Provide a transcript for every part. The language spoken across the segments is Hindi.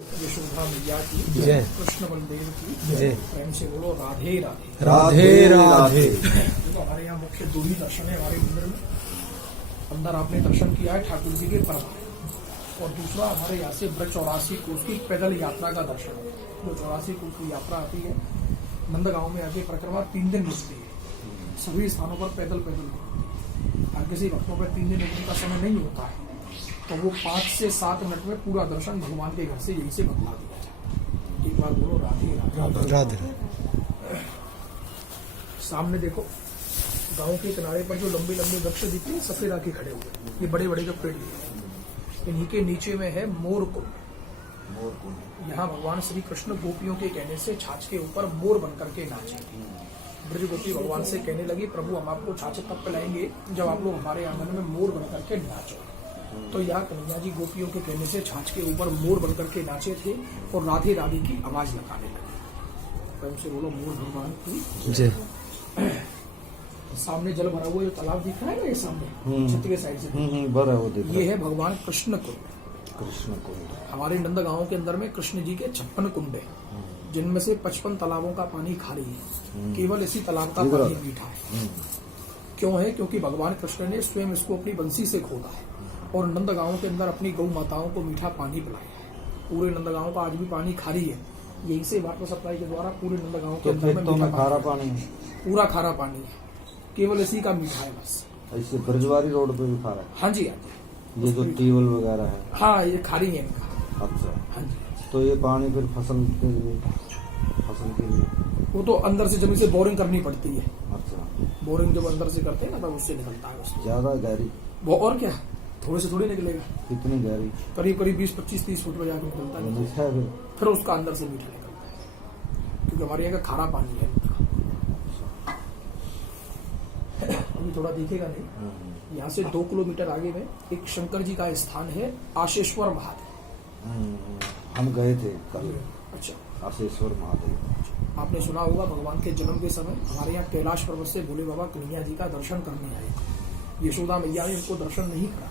यशोदा मैया की जय। कृष्ण बलदेव की जय। प्रेम से बोलो राधे राधे। राधे राधे। देखो हमारे यहाँ मुख्य दो ही दर्शन है हमारे मंदिर में। अंदर आपने दर्शन किया है ठाकुर जी के परम, और दूसरा हमारे यहाँ से ब्रज 84 कोस की पैदल यात्रा का दर्शन है। जो 84 कोस की यात्रा आती है नंदगांव में आके परिक्रमा 3 दिन रुकती है। सभी स्थानों पर पैदल पैदल होती है। हर किसी भक्तों पर 3 दिन रुकने का समय नहीं होता है, तो वो 5 से 7 मिनट में पूरा दर्शन भगवान के घर से यहीं से बतला दिया जाए। एक बार बोलो राधे राधे। राधे। सामने देखो गांव के किनारे पर जो लंबे लंबे वृक्ष दिखते हैं सफेद आके खड़े हुए, ये बड़े बड़े जो पेड़ दिखते हैं, इन्हीं के नीचे में है मोर कुंड। यहाँ भगवान श्री कृष्ण गोपियों के कहने से छाछ के ऊपर मोर बन करके नाचे। ब्रज गोपी भगवान से कहने लगी, प्रभु हम आपको छाछ तब पिलाएंगे जब आप लोग हमारे आंगन में मोर बन करके नाचो। तो यहाँ कन्हैया जी गोपियों के कहने से छाछ के ऊपर मोर बनकर के नाचे थे और राधे राधे की आवाज लगाने लगे। प्रेम से बोलो मोर भगवान की जय। सामने जल भरा हुआ जो तालाब दिख रहा है ना, ये सामने छत के साइड से भरा वो दिख ये है भगवान कृष्ण कुंड। कृष्ण कुंड। हमारे नंदगांव के अंदर में कृष्ण जी के 56 कुंड है, जिनमें से 55 तालाबों का पानी खारी है, केवल इसी तालाब का पानी मीठा है। क्यों है? क्योंकि भगवान कृष्ण ने स्वयं इसको अपनी बंसी से खोदा है और नंदगांव के अंदर अपनी गौ माताओं को मीठा पानी पिलाया है। पूरे नंदगांव का आज भी पानी खारी है, यहीं से वाटर सप्लाई के द्वारा पूरे नंदगांव के अंदर में मीठा खारा पानी है। पूरा खारा पानी है, केवल इसी का मीठा है बस। ऐसे ब्रजवारी रोड पे भी खारा है। हाँ जी हाँ जी। ये जो ट्यूबवेल वगैरह है। हाँ ये खारी है इनका। अच्छा। हाँ जी। तो ये पानी फिर फसल के लिए वो तो अंदर से जमीन से बोरिंग करनी पड़ती है। अच्छा। बोरिंग जब अंदर से करते हैं ना तब उससे निकलता है उससे। ज्यादा गहरी? वो और क्या, थोड़े से थोड़ी निकलेगा। कितनी गहरी? करीब करीब 20-25-30 फुट में जाकर निकलता है। मीठा है फिर उसका अंदर से मीठा निकलता है, क्योंकि हमारे यहाँ का खारा पानी है। अभी थोड़ा दिखेगा नहीं। यहाँ से 2 किलोमीटर आगे में एक शंकर जी का स्थान है, आशेश्वर महादेव। हम गए थे कल। अच्छा। आशेश्वर महादेव आपने सुना होगा भगवान के जन्म के समय हमारे यहाँ कैलाश पर्वत से भोले बाबा कन्हैया जी का दर्शन करने आए। यशोदा मैया ने उनको दर्शन नहीं कराया।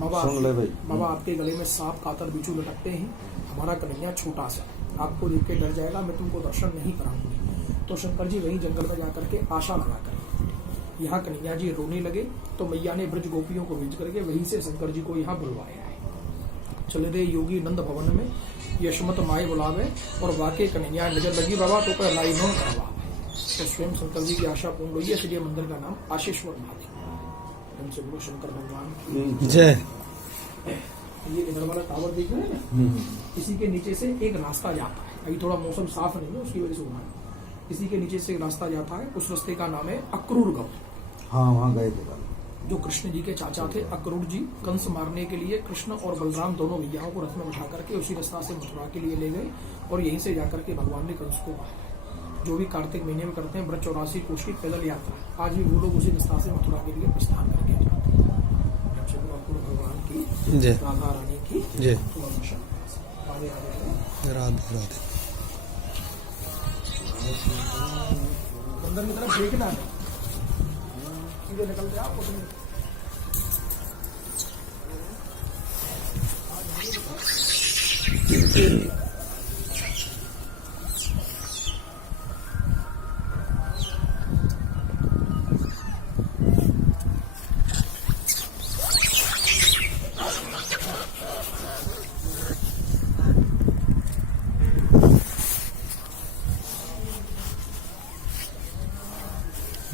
बाबा आपके गले में सांप कातर बिच्छू लटकते हैं, हमारा कन्हैया छोटा सा, आपको देख के डर जाएगा, मैं तुमको दर्शन नहीं कराऊंगी। तो शंकर जी वहीं जंगल में जाकर के आशा लगा कर यहाँ कन्हैया जी रोने लगे, तो मैया ने ब्रज गोपियों को भेज करके वहीं से शंकर जी को यहाँ बुलवाया है। चले रे योगी नंद भवन में यशमत माए बुलावे, और वाके कन्हैया नजर लगी बाबा तो पर लाई नोन करवा। तो स्वयं शंकर जी की आशा पूर्ण हुई है, इसलिए मंदिर का नाम आशेश्वर महादेव। उनसे बोलो शंकर भगवान की जय। ये इधर वाला टावर दिख रहा है ना, इसी के नीचे से एक रास्ता जाता है। अभी थोड़ा मौसम साफ नहीं है, उसकी वजह से हुआ। इसी के नीचे से एक रास्ता जाता है, उस रास्ते का नाम है अक्रूर गांव। हाँ वहाँ गए थे। जो कृष्ण जी के चाचा थे अक्रूर जी, कंस मारने के लिए कृष्ण और बलराम दोनों भैयाओं को रथ में उठा करके उसी रास्ता से मथुरा के लिए ले गए, और यहीं से जाकर के भगवान ने कंस को मारा। जो भी कार्तिक महीने में करते हैं ब्रज 84 कोस की पैदल यात्रा, आज भी वो लोग उसी रास्ता से मथुरा के लिए प्रस्थान करके जाते हैं। भगवान की जय। राधा रानी की जय। राधे राधे। राधे राधे। अंदर की तरफ देखना है, सीधे निकल के आप अपने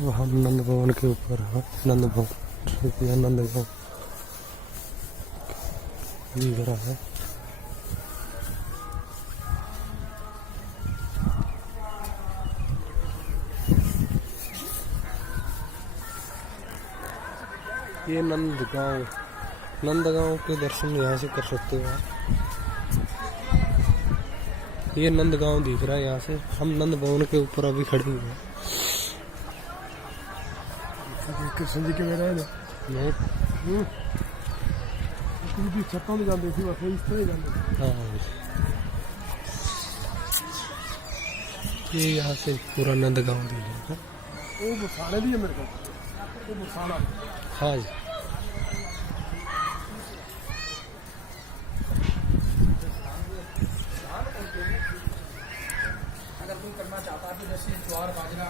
हम नंद भवन के ऊपर है। नंद भवन नंद गाँव दिख रहा है। ये नंदगांव के दर्शन यहाँ से कर सकते हो आप। ये नंदगांव दिख रहा है यहाँ से। हम नंद भवन के ऊपर अभी खड़े हुए हैं। कृष्ण जी के मेरा है ना भी छतों में जाते थे, बस इस तरह जाते। हाँ ये यहाँ से पूरा नंदगांव दिख रहा है। वो बुसाने भी है मेरे को, वो बुसाना। हाँ जी। जैसे ज्वार बाजरा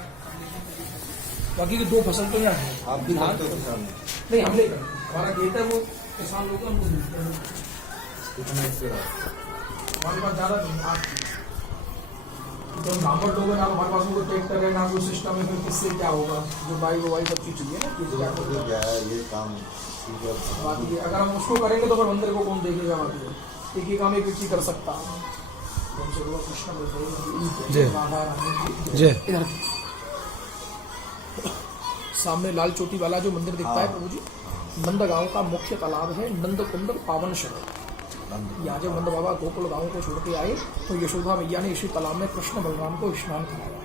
बाकी की 2 फसल तो यहाँ है। आप भी करते हो किसान में? नहीं, हम नहीं करते, हमारा खेत है वो किसान लोग हम बेचते हैं। कितना इससे रहा? हमारे पास ज्यादा नहीं, तो गांव लोग हैं ना, हमारे पास कोई ट्रैक्टर है ना कोई सिस्टम है, फिर किससे क्या होगा? जो बाई वो सब चीज चाहिए ना, किस क्या तो क्या है ये काम ठीक है। बाकी ये, अगर हम उसको करेंगे तो फिर मंदिर को कौन देखेगा? बाकी एक ही काम एक व्यक्ति कर सकता है। कृष्ण जय। राधा रानी जय। इधर सामने लाल चोटी वाला जो मंदिर दिखता है प्रभु जी, नंदगांव का मुख्य तालाब है नंद कुंड पावन शरण। यहाँ जब नंद बाबा गोकुल गांव को छोड़ के आए तो यशोदा मैया ने इसी तालाब में कृष्ण बलराम को स्नान कराया।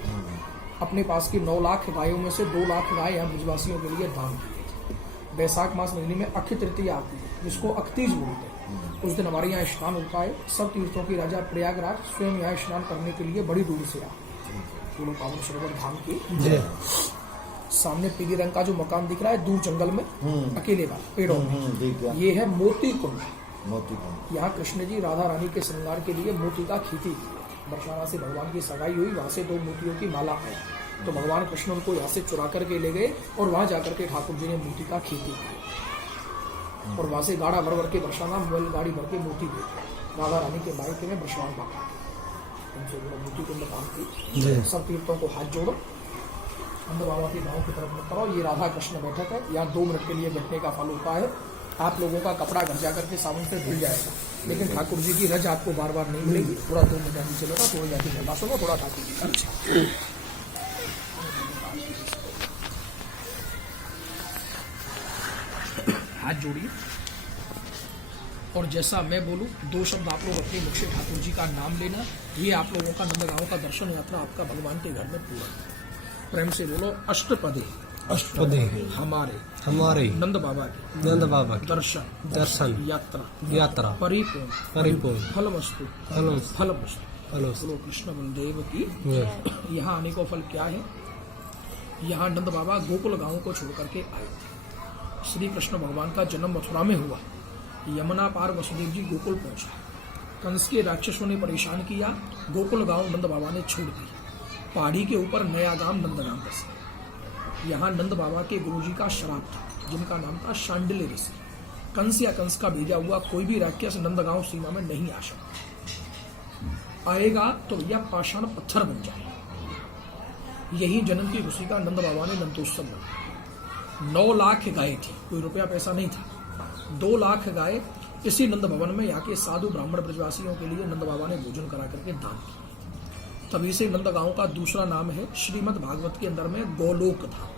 अपने पास की 9 लाख गायों में से 2 लाख गाय यहाँ ब्रजवासियों के लिए दान की। वैशाख मास महीने में अक्षय तृतीया आती है, जिसको अक्तीज बोलते हैं। उस दिन हमारे यहाँ स्नान होता है। सब तीर्थों की राजा प्रयागराज स्वयं यहाँ स्नान करने के लिए बड़ी दूर से आते हैं। दोनों पावन सरोवर धाम के सामने पीले रंग का जो मकान दिख रहा है दूर जंगल में अकेले वाला पेड़ों में, ये है मोती कुंड। मोती कुंड यहाँ कृष्ण जी राधा रानी के श्रृंगार के लिए मोती का खेती की है। बरसाना से भगवान की सगाई हुई, वहां से 2 मोतियों की माला है, तो भगवान कृष्ण उनको यहाँ से चुरा करके ले गए और वहां जाकर के ठाकुर जी ने मोती का खेती की और वहां से गाड़ा भर भर के बरसाना मोबाइल गाड़ी भर के मोती बेचे राधा रानी के मायके में बरसाना बाबा उनसे मोती कुंड काम की। सब तीर्थों को हाथ जोड़ो, नंद बाबा के गाँव की तरफ मत करो। ये राधा कृष्ण बैठक है, यहाँ 2 मिनट के लिए बैठने का फल होता है। आप लोगों का कपड़ा घर जाकर के साबुन से धुल जाएगा, लेकिन ठाकुर जी की रज आपको बार बार नहीं मिलेगी। थोड़ा 2 मिनट नीचे लगा, थोड़ा जाके निर्वास होगा, थोड़ा ठाकुर जी का अच्छा हाथ जोड़िए और जैसा मैं बोलूं 2 शब्द आप लोग अपने मुख से ठाकुर जी का नाम लेना। ये आप लोगों का नंदगांव का दर्शन यात्रा आपका भगवान के घर में पूरा। प्रेम से बोलो अष्टपदे। अष्टपदे हमारे हमारे नंद बाबा की नंद बाबा की दर्शन यात्रा यात्रा परिपूर्ण फलवस्तु फलवस्तु फलवस्तु। बोलो कृष्ण बलदेव की। यहाँ आने को फल क्या है? यहाँ नंद बाबा गोकुल गांव को छोड़ करके आए। श्री कृष्ण भगवान का जन्म मथुरा में हुआ। यमुना पार वसुदेव जी गोकुल पहुंचे। कंस के राक्षसों ने परेशान किया, गोकुल गांव नंद बाबा ने छोड़ दी। पहाड़ी के ऊपर नया गांव नंदगांव बसा। यहाँ नंद बाबा के गुरुजी का श्राप था, जिनका नाम था शांडिल्य ऋषि। कंस या कंस का भेजा हुआ कोई भी राक्षस नंदगांव सीमा में नहीं आ सकता। आएगा तो यह पाषाण पत्थर बन जाए। यही जन्म की खुशी का नंद बाबा ने नंदोत्सव मनाया। 9 लाख गाय थी, कोई रुपया पैसा नहीं था। 2 लाख गाय इसी नंद भवन में यहाँ के साधु ब्राह्मण ब्रजवासियों के लिए नंद बाबा ने भोजन करा करके दान किया। तभी से नंदगांव का दूसरा नाम है श्रीमद् भागवत के अंदर में गोलोक धाम।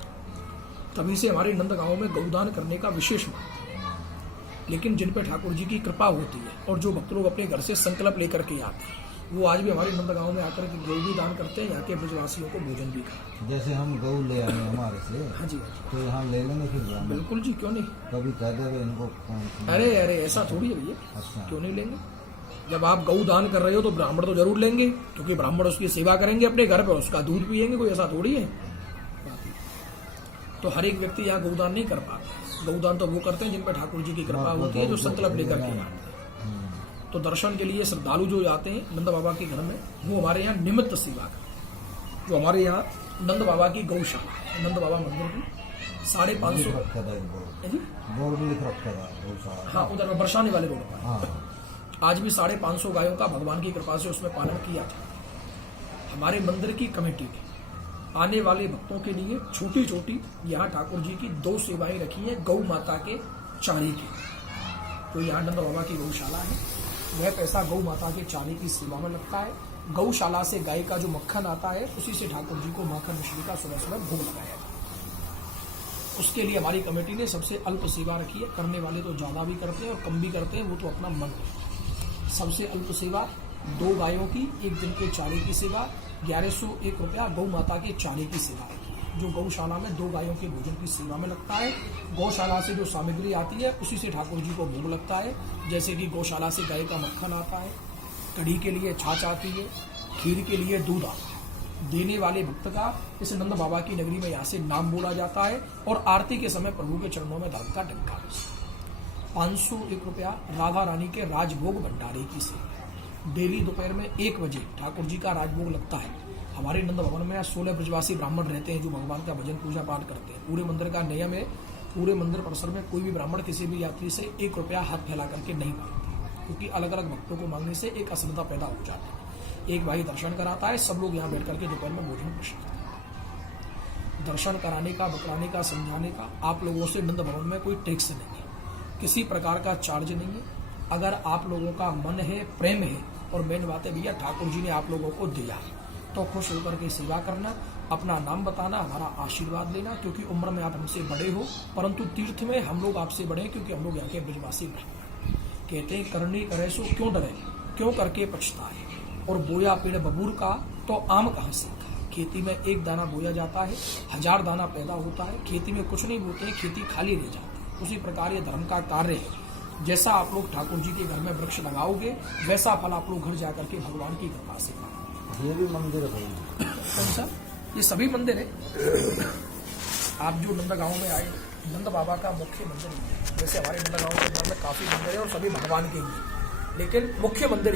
तभी से हमारे नंदगांव में गौदान करने का विशेष महत्व है। लेकिन जिन पे ठाकुर जी की कृपा होती है और जो भक्त लोग अपने घर से संकल्प लेकर के आते हैं, वो आज भी हमारे नंदगांव में आकर के गौ भी दान करते हैं, यहाँ के ब्रजवासियों को भोजन भी खाते। जैसे हम गौ ले आए हमारे से, हाँ जी, हाँ जी, तो यहाँ ले लेंगे फिर बिल्कुल जी, क्यों नहीं। कभी कह देवे इनको। अरे ऐसा थोड़ी है भैया, अच्छा। क्यों नहीं लेंगे? जब आप गौ दान कर रहे हो तो ब्राह्मण तो जरूर लेंगे, क्योंकि ब्राह्मण उसकी सेवा करेंगे अपने घर पे, उसका दूध पियेंगे, कोई ऐसा थोड़ी है। तो हर एक व्यक्ति यहाँ गौदान नहीं कर पाता। गौदान तो वो करते हैं जिन पर ठाकुर जी की कृपा होती है, जो संकल्प लेकर के आते हैं। तो दर्शन के लिए श्रद्धालु जो जाते हैं नंद बाबा के घर में, वो हमारे यहाँ निमित्त सेवा करते। जो हमारे यहाँ नंद बाबा की गौशाला, नंद बाबा मंदिर की 550 बोर्ड भी लिख रखा था। हाँ, उधर बरसाने वाले रोड पर आज भी 550 गायों का भगवान की कृपा से उसमें पालन किया था। हमारे मंदिर की कमेटी ने आने वाले भक्तों के लिए छोटी छोटी यहाँ ठाकुर जी की 2 सेवाएं रखी है गौ माता के चारे की। तो यहाँ नंद बाबा की गौशाला है, वह पैसा गौ माता के चारे की सेवा में लगता है। गौशाला से गाय का जो मक्खन आता है, उसी से ठाकुर जी को माखन मिश्री का सुबह सुबह भोग लगाया जाता है। उसके लिए हमारी कमेटी ने सबसे अल्प सेवा रखी है। करने वाले तो ज्यादा भी करते हैं और कम भी करते हैं, वो तो अपना मन है। सबसे अल्प सेवा 2 गायों की 1 दिन के चारे की सेवा, 1101 रुपया गौ माता के चारे की सेवा रखी है, जो गौशाला में 2 गायों के भोजन की सेवा में लगता है। गौशाला से जो सामग्री आती है उसी से ठाकुर जी को भोग लगता है। जैसे कि गौशाला से गाय का मक्खन आता है, कढ़ी के लिए छाछ आती है, खीर के लिए दूध आता है। देने वाले भक्त का इस नंद बाबा की नगरी में यहाँ से नाम बोला जाता है और आरती के समय प्रभु के चरणों में दान का डंका। 501 रुपया राधा रानी के राजभोग भंडारे की सेवा। डेली दोपहर में 1 बजे ठाकुर जी का राजभोग लगता है। हमारे नंद भवन में 16 ब्रजवासी ब्राह्मण रहते हैं जो भगवान का भजन पूजा पाठ करते हैं। पूरे मंदिर का नियम है, पूरे मंदिर परिसर में कोई भी ब्राह्मण किसी भी यात्री से 1 रुपया हाथ फैला करके नहीं मांगते, क्योंकि अलग अलग भक्तों को मांगने से एक अश्रद्धा पैदा हो जाती है। एक भाई दर्शन कराता है, सब लोग यहाँ बैठ करके दोपहर में भोजन प्रसाद करते हैं। दर्शन कराने का, बतलाने का, समझाने का आप लोगों से नंद भवन में कोई टैक्स नहीं है, किसी प्रकार का चार्ज नहीं है। अगर आप लोगों का मन है, प्रेम है, और मेन बात है भैया ठाकुर जी ने आप लोगों को दिया है, तो खुश होकर के सेवा करना, अपना नाम बताना, हमारा आशीर्वाद लेना, क्योंकि उम्र में आप हमसे बड़े हो, परंतु तीर्थ में हम लोग आपसे बड़े हैं, क्योंकि हम लोग यहाँ के ब्रजवासी ब्राह्मण। कहते हैं करनी करे सो क्यों डरे, क्यों करके पछताए। और बोया पेड़ बबूर का तो आम कहाँ से खाए। खेती में 1 दाना बोया जाता है, 1000 दाना पैदा होता है। खेती में कुछ नहीं बोते हैं, खेती खाली रह जाती है। उसी प्रकार ये धर्म का कार्य है। जैसा आप लोग ठाकुर जी के घर में वृक्ष लगाओगे, वैसा फल आप लोग घर जाकर के भगवान की कृपा से पाओगे। ये भी मंदिर है। कौन सा? ये सभी मंदिर है। आप जो नंदगांव में आए, नंद बाबा का मुख्य मंदिर है। जैसे हमारे नंदगांव के घर में काफी मंदिर है और सभी भगवान के ही, लेकिन मुख्य मंदिर